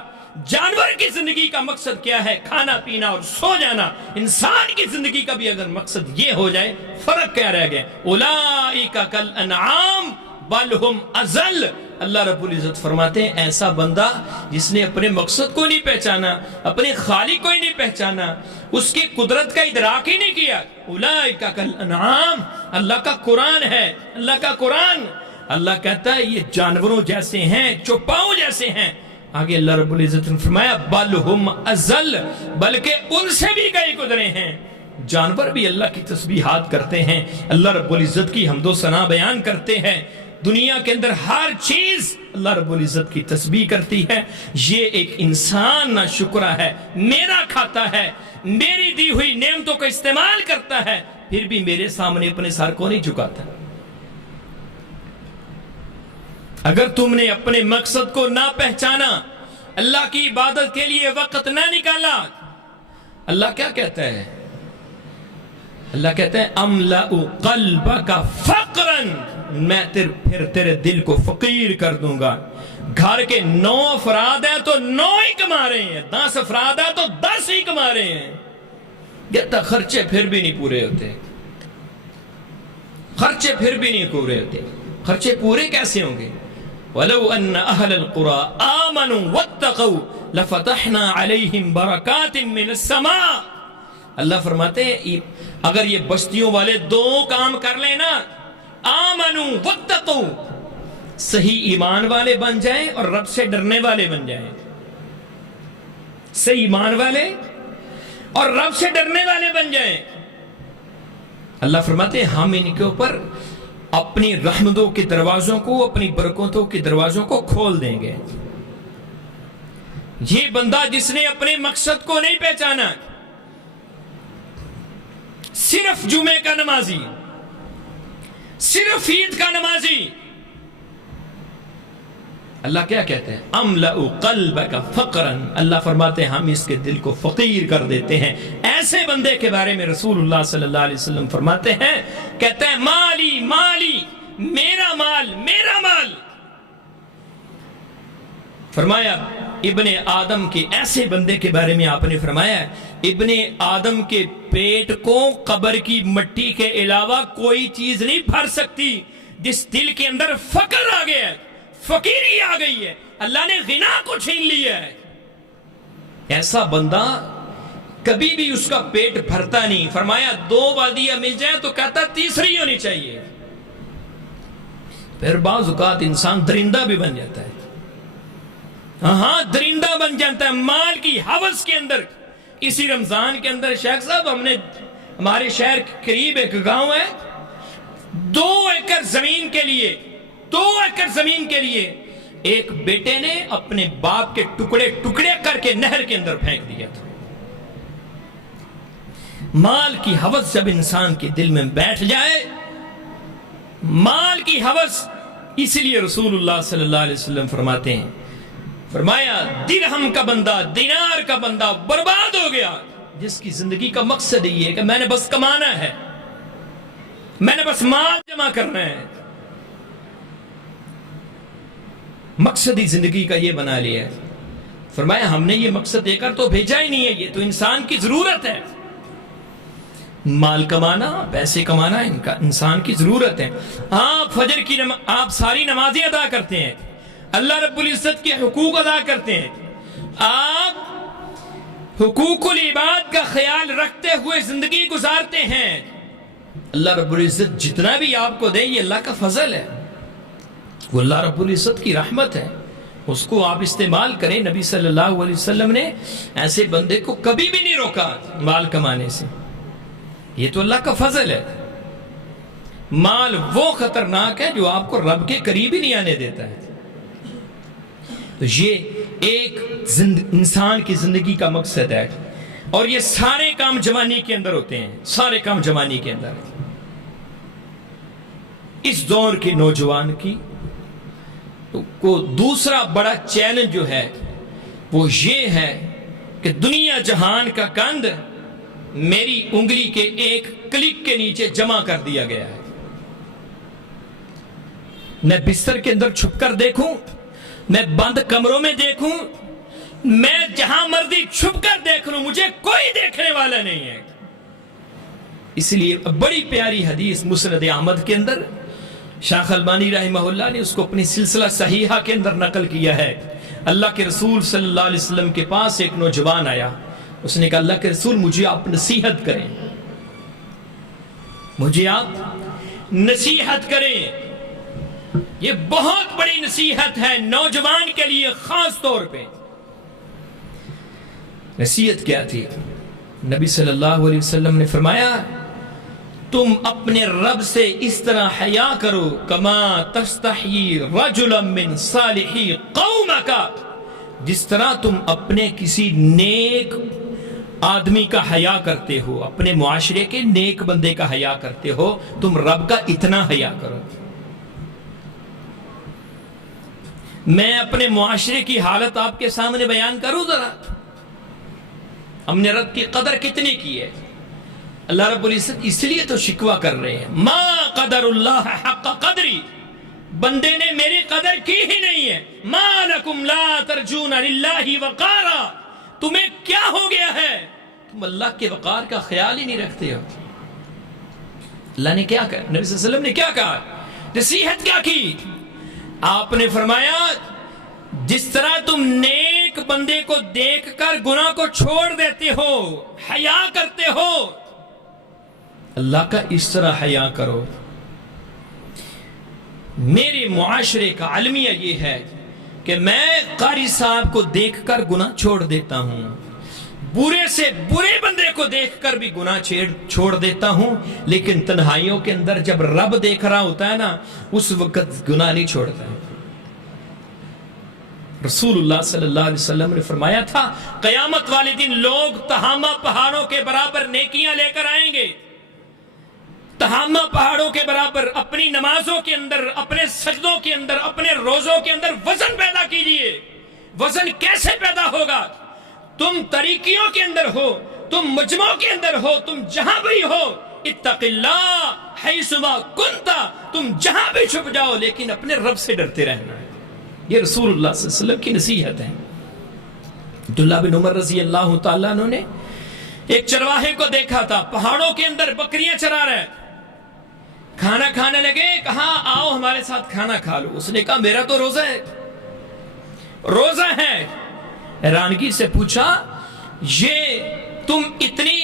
جانور کی زندگی کا مقصد کیا ہے؟ کھانا پینا اور سو جانا، انسان کی زندگی کا بھی اگر مقصد یہ ہو جائے، فرق کیا رہ گیا؟ اولئک کالانعام بل ہم اضل، اللہ رب العزت فرماتے ہیں ایسا بندہ جس نے اپنے مقصد کو نہیں پہچانا، اپنے خالق کو ہی نہیں پہچانا، اس کی قدرت کا ادراک ہی نہیں کیا، اولئک کالانعام، اللہ کا قرآن ہے، اللہ کا قرآن، اللہ کہتا ہے یہ جانوروں جیسے ہیں، چوپاؤں جیسے ہیں۔ آگے اللہ رب العزت نے فرمایا بل ہم اضل، بلکہ ان سے بھی گئے گزرے ہیں۔ جانور بھی اللہ کی تسبیحات کرتے ہیں، اللہ رب العزت کی حمد و ثنا بیان کرتے ہیں، دنیا کے اندر ہر چیز اللہ رب العزت کی تسبیح کرتی ہے۔ یہ ایک انسان نا شکرہ ہے، میرا کھاتا ہے، میری دی ہوئی نعمتوں کا استعمال کرتا ہے، پھر بھی میرے سامنے اپنے سر کو نہیں جھکاتا۔ اگر تم نے اپنے مقصد کو نہ پہچانا، اللہ کی عبادت کے لیے وقت نہ نکالا، اللہ کیا کہتا ہے؟ اللہ کہتا ہے املأ قلبک فقرا، میں پھر تیرے دل کو فقیر کر دوں گا. گھر کے 9 افراد ہیں تو 9 ہی کما رہے ہیں, 10 افراد ہیں تو 10 ہی کما رہے ہیں. کہتا خرچے پھر بھی نہیں پورے ہوتے, خرچے پھر بھی نہیں پورے ہوتے. خرچے پورے کیسے ہوں گے؟ وَلَوْ أَنَّ أَهْلَ الْقُرَىٰ آمَنُوا وَاتَّقَوْا لَفَتَحْنَا عَلَيْهِمْ بَرَكَاتٍ مِّنَ السَّمَاءِ. اللہ فرماتے ہیں اگر یہ بستیوں والے 2 کام کر لیں نا, آمنوا واتقوا, صحیح ایمان والے بن جائیں اور رب سے ڈرنے والے بن جائیں. صحیح ایمان والے اور رب سے ڈرنے والے بن جائیں. اللہ فرماتے ہیں ہم ان کے اوپر اپنی رحمتوں کے دروازوں کو, اپنی برکتوں کے دروازوں کو کھول دیں گے. یہ بندہ جس نے اپنے مقصد کو نہیں پہچانا, صرف جمعے کا نمازی, صرف عید کا نمازی, اللہ کیا کہتے ہیں؟ املأ قلبک فقرا. اللہ فرماتے ہیں ہم اس کے دل کو فقیر کر دیتے ہیں. ایسے بندے کے بارے میں رسول اللہ صلی اللہ علیہ وسلم فرماتے ہیں, کہتے ہیں مالی مالی, میرا مال میرا مال. فرمایا ابن آدم کے ایسے بندے کے بارے میں آپ نے فرمایا ابن آدم کے پیٹ کو قبر کی مٹی کے علاوہ کوئی چیز نہیں بھر سکتی. جس دل کے اندر فقر آ گیا ہے, فقیری آ گئی ہے, اللہ نے غنا کو چھین لیا ہے, ایسا بندہ کبھی بھی اس کا پیٹ بھرتا نہیں. فرمایا 2 وادیاں مل جائیں تو کہتا تیسری ہونی چاہیے. پھر بعض اوقات انسان درندہ بھی بن جاتا ہے. ہاں درندہ بن جاتا ہے مال کی ہوس کے اندر. اسی رمضان کے اندر شیخ صاحب ہم نے, ہمارے شہر کے قریب ایک گاؤں ہے, 2 ایکڑ زمین کے لیے 2 ایکڑ زمین کے لیے ایک بیٹے نے اپنے باپ کے ٹکڑے ٹکڑے کر کے نہر کے اندر پھینک دیا تھا. مال کی ہوس جب انسان کے دل میں بیٹھ جائے, مال کی ہوس, اس لیے رسول اللہ صلی اللہ علیہ وسلم فرماتے ہیں, فرمایا درہم کا بندہ, دینار کا بندہ برباد ہو گیا جس کی زندگی کا مقصد یہ ہے کہ میں نے بس کمانا ہے, میں نے بس مال جمع کرنا ہے. مقصد ہی زندگی کا یہ بنا لیا ہے. فرمایا ہم نے یہ مقصد دے کر تو بھیجا ہی نہیں ہے, یہ تو انسان کی ضرورت ہے. مال کمانا, پیسے کمانا انسان کی ضرورت ہے. آپ فجر کی آپ ساری نمازیں ادا کرتے ہیں, اللہ رب العزت کے حقوق ادا کرتے ہیں, آپ حقوق العباد کا خیال رکھتے ہوئے زندگی گزارتے ہیں. اللہ رب العزت جتنا بھی آپ کو دے یہ اللہ کا فضل ہے, وہ اللہ رب العزت کی رحمت ہے, اس کو آپ استعمال کریں. نبی صلی اللہ علیہ وسلم نے ایسے بندے کو کبھی بھی نہیں روکا مال کمانے سے. یہ تو اللہ کا فضل ہے. مال وہ خطرناک ہے جو آپ کو رب کے قریب ہی نہیں آنے دیتا ہے. تو یہ ایک انسان کی زندگی کا مقصد ہے, اور یہ سارے کام جوانی کے اندر ہوتے ہیں, سارے کام جوانی کے اندر. اس دور کے نوجوان کی کو دوسرا بڑا چیلنج جو ہے وہ یہ ہے کہ دنیا جہان کا کند میری انگلی کے ایک کلک کے نیچے جمع کر دیا گیا ہے. میں بستر کے اندر چھپ کر دیکھوں, میں بند کمروں میں دیکھوں, میں جہاں مرضی چھپ کر دیکھ لوں, مجھے کوئی دیکھنے والا نہیں ہے. اس لیے بڑی پیاری حدیث مسند احمد کے اندر شیخ البانی رحمہ اللہ نے اس کو اپنی سلسلہ صحیحہ کے اندر نقل کیا ہے. اللہ کے رسول صلی اللہ علیہ وسلم کے پاس ایک نوجوان آیا, اس نے کہا اللہ کے رسول مجھے آپ نصیحت کریں, مجھے آپ نصیحت کریں. یہ بہت بڑی نصیحت ہے نوجوان کے لیے خاص طور پہ. نصیحت کیا تھی؟ نبی صلی اللہ علیہ وسلم نے فرمایا تم اپنے رب سے اس طرح حیا کرو کما تستحی رجلا من صالحی قومک, جس طرح تم اپنے کسی نیک آدمی کا حیا کرتے ہو, اپنے معاشرے کے نیک بندے کا حیا کرتے ہو, تم رب کا اتنا حیا کرو. میں اپنے معاشرے کی حالت آپ کے سامنے بیان کروں ذرا, ہم نے رب کی قدر کتنی کی ہے. اللہ رب العزت اس لیے تو شکوہ کر رہے ہیں، ما قدر اللہ حق قدری، بندے نے میری قدر کی ہی نہیں ہے. ما لکم لا ترجون للہ وقارا، تمہیں کیا ہو گیا ہے، تم اللہ کے وقار کا خیال ہی نہیں رکھتے ہو. اللہ نے کیا کہا، نبی صلی اللہ علیہ وسلم نے کیا کہا، نصیحت کیا کی؟ آپ نے فرمایا جس طرح تم نیک بندے کو دیکھ کر گناہ کو چھوڑ دیتے ہو، حیا کرتے ہو، اللہ کا اس طرح حیا کرو. میرے معاشرے کا المیہ یہ ہے کہ میں قاری صاحب کو دیکھ کر گناہ چھوڑ دیتا ہوں، برے سے برے بندے کو دیکھ کر بھی گناہ چھوڑ دیتا ہوں، لیکن تنہائیوں کے اندر جب رب دیکھ رہا ہوتا ہے نا اس وقت گناہ نہیں چھوڑتا ہے. رسول اللہ صلی اللہ علیہ وسلم نے فرمایا تھا قیامت والے دن لوگ تہامہ پہاڑوں کے برابر نیکیاں لے کر آئیں گے. تہامہ پہاڑوں کے برابر اپنی نمازوں کے اندر، اپنے سجدوں کے اندر، اپنے روزوں کے اندر وزن پیدا کیجئے. وزن کیسے پیدا ہوگا؟ تم طریقیوں کے اندر ہو، تم مجمعوں کے اندر ہو، تم جہاں بھی ہو، اتق اللہ حیثما کنتا، تم جہاں بھی چھپ جاؤ لیکن اپنے رب سے ڈرتے رہنا. یہ رسول اللہ صلی اللہ علیہ وسلم کی نصیحت ہے. عبداللہ بن عمر رضی اللہ تعالیٰ عنہ نے ایک چرواہے کو دیکھا تھا، پہاڑوں کے اندر بکریاں چرا رہا ہے، کھانا کھانے لگے، کہا آؤ ہمارے ساتھ کھانا کھا لو. اس نے کہا میرا تو روزہ ہے. روزہ ہے. حیرانگی سے پوچھا یہ تم اتنی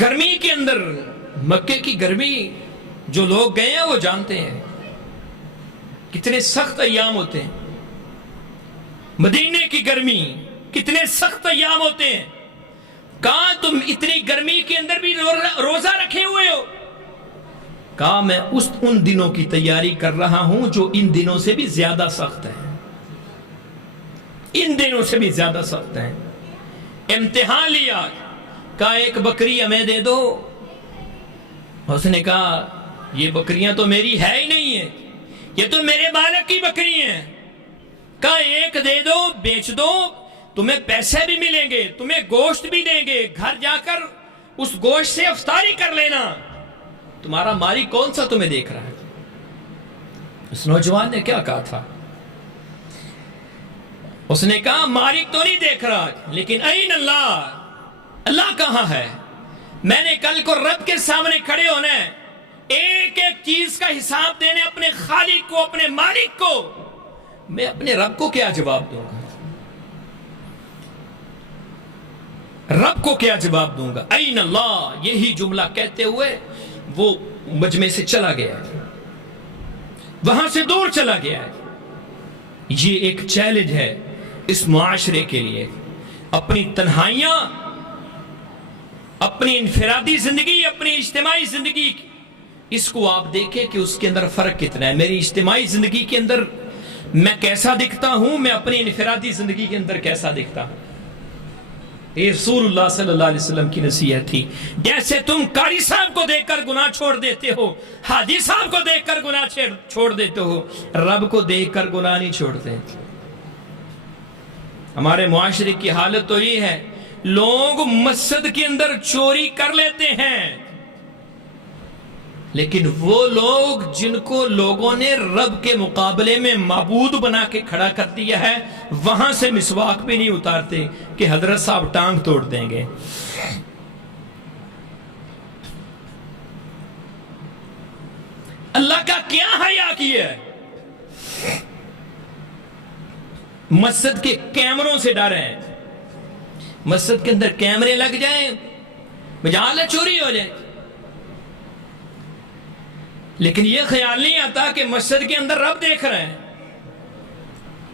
گرمی کے اندر، مکے کی گرمی جو لوگ گئے ہیں وہ جانتے ہیں کتنے سخت ایام ہوتے ہیں، مدینے کی گرمی کتنے سخت ایام ہوتے ہیں، کہا تم اتنی گرمی کے اندر بھی روزہ رکھے ہوئے ہو؟ کہا میں ان دنوں کی تیاری کر رہا ہوں جو ان دنوں سے بھی زیادہ سخت ہیں، ان دنوں سے بھی زیادہ سخت ہیں. امتحان لیا، کہا ایک بکری ہمیں دے دو. اس نے کہا یہ بکریاں تو میری ہے ہی نہیں ہے، یہ تو میرے مالک کی بکری ہیں. کہا ایک دے دو، بیچ دو، تمہیں پیسے بھی ملیں گے، تمہیں گوشت بھی دیں گے، گھر جا کر اس گوشت سے افطاری کر لینا. تمہارا مالک کون سا تمہیں دیکھ رہا ہے؟ اس نوجوان نے کیا کہا تھا؟ اس نے کہا مالک تو نہیں دیکھ رہا، لیکن این اللہ، اللہ کہاں ہے؟ میں نے کل کو رب کے سامنے کھڑے ہونا ہے، ایک ایک چیز کا حساب دینے اپنے خالق کو، اپنے مالک کو. میں اپنے رب کو کیا جواب دوں گا؟ رب کو کیا جواب دوں گا؟ این اللہ. یہی جملہ کہتے ہوئے وہ مجمع سے چلا گیا، وہاں سے دور چلا گیا. یہ ایک چیلنج ہے اس معاشرے کے لیے. اپنی تنہائیاں، اپنی انفرادی زندگی، اپنی اجتماعی زندگی، اس کو آپ دیکھیں کہ اس کے اندر فرق کتنا ہے. میری اجتماعی زندگی کے اندر میں کیسا دکھتا ہوں، میں اپنی انفرادی زندگی کے اندر کیسا دکھتا ہوں. یہ رسول اللہ صلی اللہ علیہ وسلم کی نصیحت تھی. جیسے تم قاری صاحب کو دیکھ کر گناہ چھوڑ دیتے ہو، حاجی صاحب کو دیکھ کر گناہ چھوڑ دیتے ہو، رب کو دیکھ کر گناہ نہیں چھوڑتے. ہمارے معاشرے کی حالت تو یہ ہے، لوگ مسجد کے اندر چوری کر لیتے ہیں، لیکن وہ لوگ جن کو لوگوں نے رب کے مقابلے میں معبود بنا کے کھڑا کر دیا ہے، وہاں سے مسواک بھی نہیں اتارتے کہ حضرت صاحب ٹانگ توڑ دیں گے. اللہ کا کیا حیا کیا ہے؟ مسجد کے کیمروں سے ڈر ہے. مسجد کے اندر کیمرے لگ جائیں، مجال چوری ہو جائے. لیکن یہ خیال نہیں آتا کہ مسجد کے اندر رب دیکھ رہے ہیں.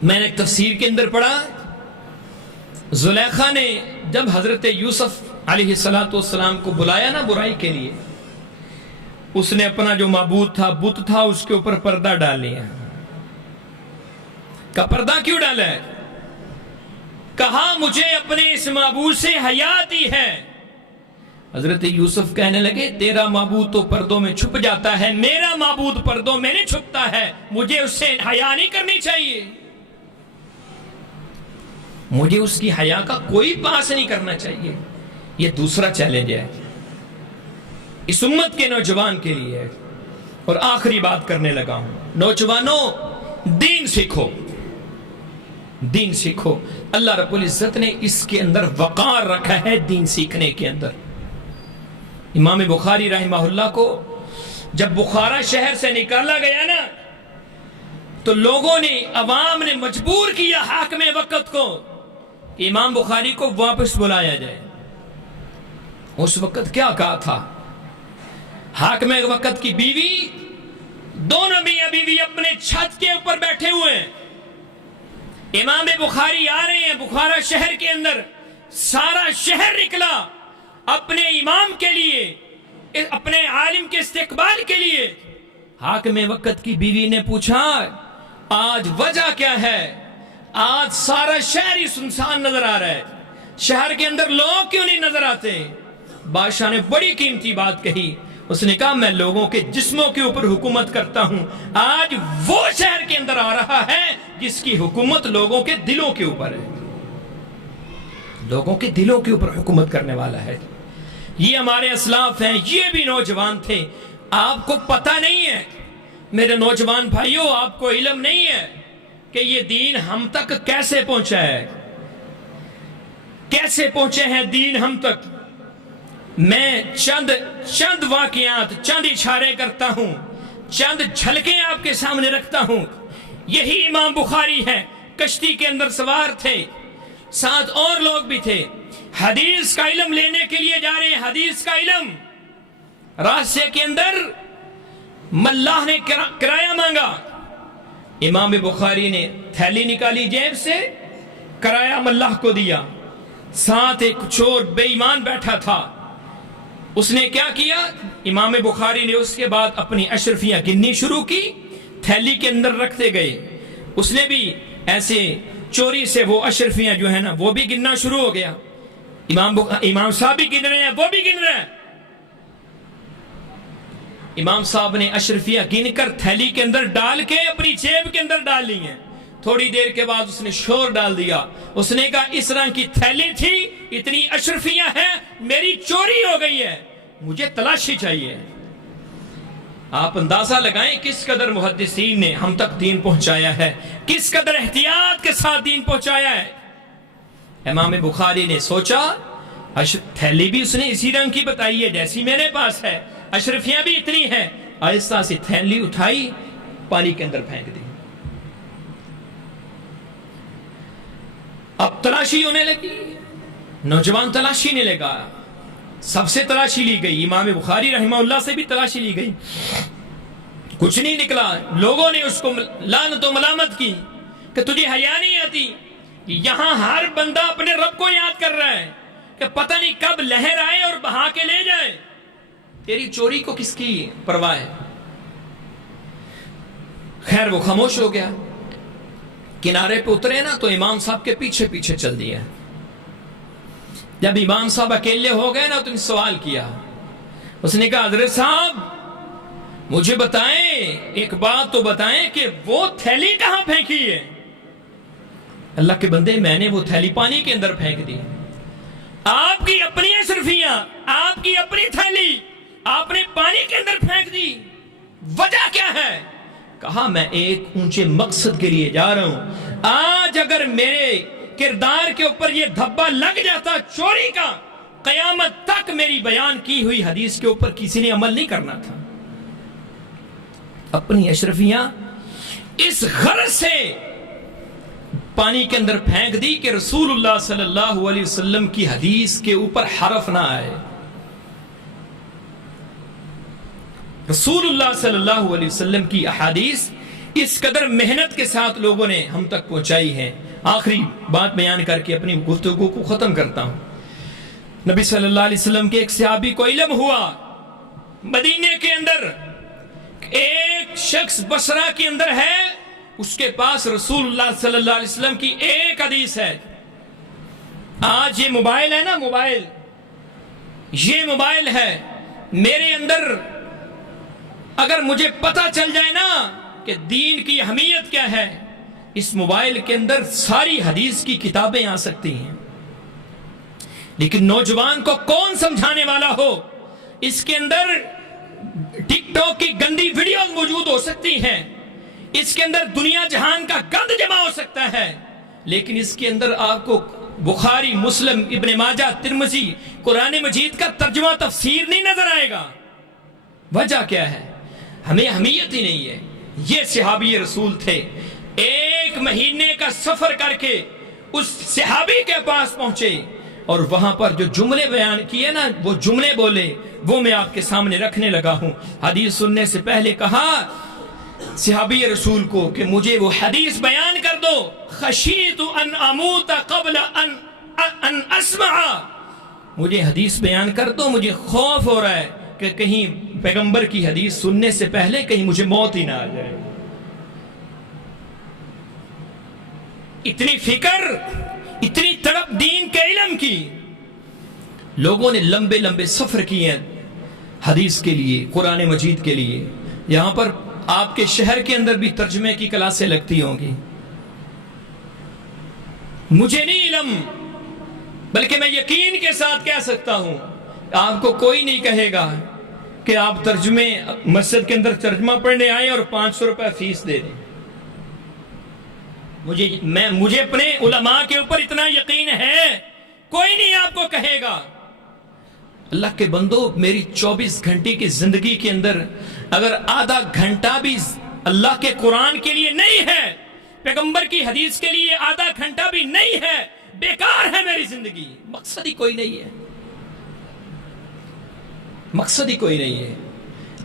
میں نے ایک تفسیر کے اندر پڑھا، زلیخا نے جب حضرت یوسف علیہ السلام کو بلایا نا برائی کے لیے، اس نے اپنا جو معبود تھا، بت تھا، اس کے اوپر پردہ ڈال لیا. کا پردہ کیوں ڈالا ہے؟ کہا مجھے اپنے اس معبود سے حیا آتی ہے. حضرت یوسف کہنے لگے تیرا معبود تو پردوں میں چھپ جاتا ہے، میرا معبود پردوں میں نہیں چھپتا ہے، مجھے اس سے حیا نہیں کرنی چاہیے، مجھے اس کی حیا کا کوئی پاس نہیں کرنا چاہیے. یہ دوسرا چیلنج ہے. اس امت کے نوجوان کے لیے ہے۔ اور آخری بات کرنے لگا ہوں، نوجوانوں دین سیکھو، دین سیکھو۔ اللہ رب العزت نے اس کے اندر وقار رکھا ہے، دین سیکھنے کے اندر۔ امام بخاری رحمہ اللہ کو جب بخارا شہر سے نکالا گیا نا، تو لوگوں نے، عوام نے مجبور کیا حاکم وقت کو کہ امام بخاری کو واپس بلایا جائے۔ اس وقت کیا کہا تھا؟ حاکم وقت کی بیوی، دونوں میاں بیوی اپنے چھت کے اوپر بیٹھے ہوئے ہیں، امام بخاری آ رہے ہیں بخارا شہر کے اندر، سارا شہر نکلا اپنے امام کے لیے، اپنے عالم کے استقبال کے لیے۔ حاکم وقت کی بیوی نے پوچھا آج وجہ کیا ہے؟ آج سارا شہر ہی سنسان نظر آ رہا ہے، شہر کے اندر لوگ کیوں نہیں نظر آتے؟ بادشاہ نے بڑی قیمتی بات کہی، اس نے کہا میں لوگوں کے جسموں کے اوپر حکومت کرتا ہوں، آج وہ شہر کے اندر آ رہا ہے جس کی حکومت لوگوں کے دلوں کے اوپر ہے، لوگوں کے دلوں کے اوپر حکومت کرنے والا ہے۔ یہ ہمارے اسلاف ہیں، یہ بھی نوجوان تھے۔ آپ کو پتہ نہیں ہے میرے نوجوان بھائیوں، آپ کو علم نہیں ہے کہ یہ دین ہم تک کیسے پہنچا ہے، کیسے پہنچے ہیں دین ہم تک۔ میں چند واقعات، چند اشارے کرتا ہوں، چند جھلکیں آپ کے سامنے رکھتا ہوں۔ یہی امام بخاری ہے، کشتی کے اندر سوار تھے، ساتھ اور لوگ بھی تھے، حدیث کا علم لینے کے لیے جا رہے ہیں، حدیث کا علم۔ راستے کے اندر ملاح نے کرایہ مانگا، امام بخاری نے تھیلی نکالی جیب سے، کرایہ ملاح کو دیا، ساتھ ایک چور بے ایمان بیٹھا تھا، اس نے کیا کیا؟ امام بخاری نے اس کے بعد اپنی اشرفیاں گننی شروع کی، تھیلی کے اندر رکھتے گئے، اس نے بھی ایسے چوری سے وہ اشرفیاں جو ہے نا وہ بھی گننا شروع ہو گیا۔ امام صاحب بھی گن رہے ہیں، وہ بھی گن رہے ہیں۔ امام صاحب نے اشرفیاں گن کر تھیلی کے اندر ڈال کے اپنی جیب کے اندر ڈال لی ہیں۔ تھوڑی دیر کے بعد اس نے شور ڈال دیا، اس نے کہا اس رنگ کی تھیلی تھی، اتنی اشرفیاں ہیں، میری چوری ہو گئی ہے، مجھے تلاشی چاہیے۔ آپ اندازہ لگائیں کس قدر محدثین نے ہم تک دین پہنچایا ہے، کس قدر احتیاط کے ساتھ دین پہنچایا ہے۔ امام بخاری نے سوچا تھیلی بھی اس نے اسی رنگ کی بتائی ہے جیسی میرے پاس ہے، اشرفیاں بھی اتنی ہیں، آہستہ سے تھیلی اٹھائی، پانی کے اندر پھینک دی۔ اب تلاشی ہونے لگی، نوجوان تلاشی نے لگا، سب سے تلاشی لی گئی، امام بخاری رحمہ اللہ سے بھی تلاشی لی گئی، کچھ نہیں نکلا۔ لوگوں نے اس کو لعنت و ملامت کی کہ تجھے حیا نہیں آتی، یہاں ہر بندہ اپنے رب کو یاد کر رہا ہے کہ پتہ نہیں کب لہر آئے اور بہا کے لے جائے، تیری چوری کو کس کی پرواہ ہے؟ خیر وہ خاموش ہو گیا۔ کنارے پہ اترے نا تو امام صاحب کے پیچھے پیچھے چل دیا۔ جب امام صاحب اکیلے ہو گئے نا تو سوال کیا، اس نے کہا حضرت صاحب مجھے بتائیں، ایک بات تو بتائیں کہ وہ تھیلی کہاں پھینکی ہے؟ اللہ کے بندے میں نے وہ تھیلی پانی کے اندر پھینک دی۔ آپ کی اپنی اشرفیاں، آپ کی اپنی تھیلی آپ نے پانی کے اندر پھینک دی، وجہ کیا ہے؟ کہا میں ایک اونچے مقصد کے لیے جا رہا ہوں، آج اگر میرے کردار کے اوپر یہ دھبا لگ جاتا چوری کا، قیامت تک میری بیان کی ہوئی حدیث کے اوپر کسی نے عمل نہیں کرنا تھا۔ اپنی اشرفیاں اس غرض سے پانی کے اندر پھینک دی کہ رسول اللہ صلی اللہ علیہ وسلم کی حدیث کے اوپر حرف نہ آئے۔ رسول اللہ صلی اللہ علیہ وسلم کی احادیث اس قدر محنت کے ساتھ لوگوں نے ہم تک پہنچائی ہے۔ آخری بات بیان کر کے اپنی گفتگو کو ختم کرتا ہوں۔ نبی صلی اللہ علیہ وسلم کے ایک صحابی کو علم ہوا مدینے کے اندر ایک شخص بصرہ کے اندر ہے، اس کے پاس رسول اللہ صلی اللہ علیہ وسلم کی ایک حدیث ہے۔ آج یہ موبائل ہے نا، موبائل، یہ موبائل ہے میرے اندر، اگر مجھے پتہ چل جائے نا کہ دین کی اہمیت کیا ہے، اس موبائل کے اندر ساری حدیث کی کتابیں آ سکتی ہیں، لیکن نوجوان کو کون سمجھانے والا ہو؟ اس کے اندر ٹک ٹاک کی گندی ویڈیوز موجود ہو سکتی ہیں، اس کے اندر دنیا جہان کا گند جمع ہو سکتا ہے، لیکن اس کے اندر آپ کو بخاری، مسلم، ابن ماجہ، ترمذی، قرآن مجید کا ترجمہ تفسیر نہیں نظر آئے گا۔ وجہ کیا ہے؟ ہمیں اہمیت ہی نہیں ہے۔ یہ صحابی رسول تھے، 1 مہینے کا سفر کر کے اس صحابی کے پاس پہنچے اور وہاں پر جو جملے بیان کیے نا، وہ جملے بولے، وہ میں آپ کے سامنے رکھنے لگا ہوں۔ حدیث سننے سے پہلے کہا صحابی رسول کو کہ مجھے وہ حدیث بیان کر دو، خشیت ان اموت قبل ان اسمع، مجھے حدیث بیان کر دو، مجھے خوف ہو رہا ہے کہ کہیں پیغمبر کی حدیث سننے سے پہلے کہیں مجھے موت ہی نہ آ جائے۔ اتنی فکر، اتنی تڑپ دین کے علم کی، لوگوں نے لمبے لمبے سفر کیے ہیں حدیث کے لیے، قرآن مجید کے لیے۔ یہاں پر آپ کے شہر کے اندر بھی ترجمے کی کلاسیں لگتی ہوں گی۔ مجھے نہیں علم، بلکہ میں یقین کے ساتھ کہہ سکتا ہوں آپ کو کوئی نہیں کہے گا کہ آپ ترجمے مسجد کے اندر ترجمہ پڑھنے آئیں اور 500 روپے فیس دے دیں۔ مجھے اپنے علماء کے اوپر اتنا یقین ہے، کوئی نہیں آپ کو کہے گا۔ اللہ کے بندو، میری 24 گھنٹے کی زندگی کے اندر اگر آدھا گھنٹہ بھی اللہ کے قرآن کے لیے نہیں ہے، پیغمبر کی حدیث کے لیے آدھا گھنٹہ بھی نہیں ہے، بیکار ہے میری زندگی۔ مقصد ہی کوئی نہیں ہے، مقصد ہی کوئی نہیں ہے۔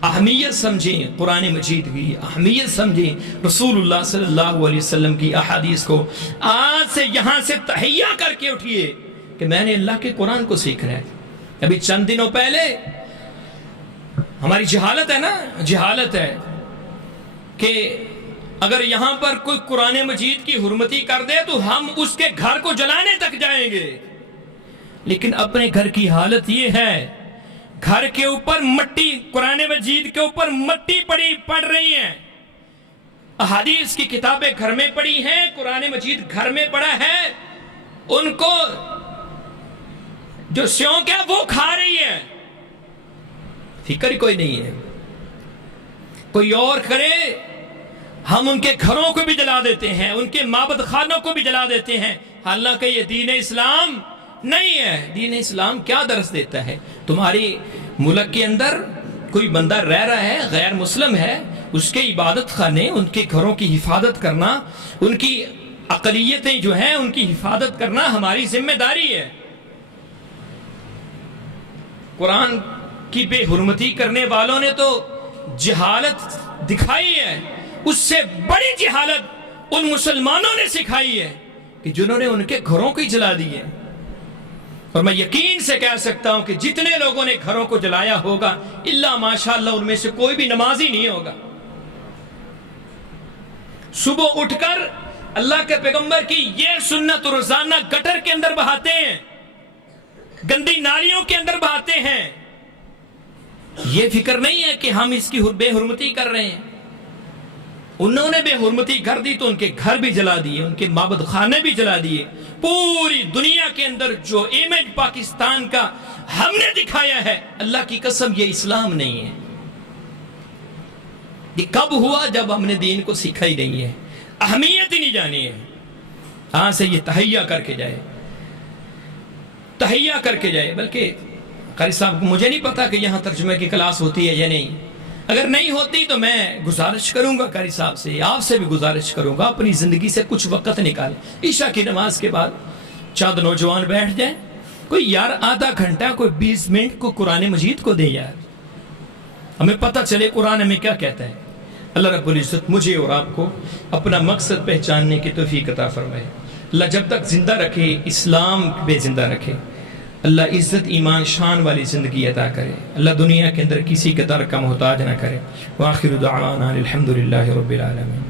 اہمیت سمجھیں قرآن مجید کی، اہمیت سمجھیں رسول اللہ صلی اللہ علیہ وسلم کی احادیث کو۔ آج سے یہاں سے تہیہ کر کے اٹھیے کہ میں نے اللہ کے قرآن کو سیکھنا ہے۔ ابھی چند دنوں پہلے ہماری جہالت ہے نا، جہالت ہے کہ اگر یہاں پر کوئی قرآن مجید کی حرمتی کر دے تو ہم اس کے گھر کو جلانے تک جائیں گے، لیکن اپنے گھر کی حالت یہ ہے، گھر کے اوپر مٹی، قرآن مجید کے اوپر مٹی پڑ رہی ہیں، احادیث کی کتابیں گھر میں پڑی ہیں، قرآن مجید گھر میں پڑا ہے، ان کو جو سیونک ہے وہ کھا رہی ہے، فکر ہی کوئی نہیں ہے۔ کوئی اور کرے، ہم ان کے گھروں کو بھی جلا دیتے ہیں، ان کے معبد خانوں کو بھی جلا دیتے ہیں، حالانکہ یہ دین اسلام نہیں ہے۔ دین اسلام کیا درس دیتا ہے؟ تمہاری ملک کے اندر کوئی بندہ رہ رہا ہے، غیر مسلم ہے، اس کے عبادت خانے، ان کے گھروں کی حفاظت کرنا، ان کی اقلیتیں جو ہیں ان کی حفاظت کرنا ہماری ذمہ داری ہے۔ قرآن کی بے حرمتی کرنے والوں نے تو جہالت دکھائی ہے، اس سے بڑی جہالت ان مسلمانوں نے سکھائی ہے کہ جنہوں نے ان کے گھروں کو ہی جلا دیے۔ اور میں یقین سے کہہ سکتا ہوں کہ جتنے لوگوں نے گھروں کو جلایا ہوگا، الا ماشاءاللہ ان میں سے کوئی بھی نمازی نہیں ہوگا۔ صبح اٹھ کر اللہ کے پیغمبر کی یہ سنت روزانہ گٹر کے اندر بہاتے ہیں، گندی نالیوں کے اندر بہاتے ہیں، یہ فکر نہیں ہے کہ ہم اس کی بے حرمتی کر رہے ہیں۔ انہوں نے بے حرمتی کر دی تو ان کے گھر بھی جلا دیے، ان کے معبد خانے بھی جلا دیے۔ پوری دنیا کے اندر جو امیج پاکستان کا ہم نے دکھایا ہے، اللہ کی قسم یہ اسلام نہیں ہے۔ یہ کب ہوا؟ جب ہم نے دین کو سیکھا ہی نہیں ہے، اہمیت ہی نہیں جانی ہے۔ ہاں سے یہ تہیہ کر کے جائے، تہیہ کر کے جائے۔ بلکہ قاری صاحب مجھے نہیں پتا کہ یہاں ترجمے کی کلاس ہوتی ہے یا نہیں، اگر نہیں ہوتی تو میں گزارش کروں گا قاری صاحب سے، آپ سے بھی گزارش کروں گا، اپنی زندگی سے کچھ وقت نکالیں، عشاء کی نماز کے بعد چند نوجوان بیٹھ جائیں، کوئی یار آدھا گھنٹہ، کوئی 20 منٹ کو قرآن مجید کو دے یار، ہمیں پتہ چلے قرآن میں کیا کہتا ہے۔ اللہ رب العزت مجھے اور آپ کو اپنا مقصد پہچاننے کی توفیق عطا فرمائے۔ اللہ جب تک زندہ رکھے، اسلام پہ زندہ رکھے، اللہ عزت ایمان شان والی زندگی عطا کرے، اللہ دنیا کے اندر کسی کے در کا محتاج نہ کرے۔ وآخر دعوانا الحمدللہ رب العالمین۔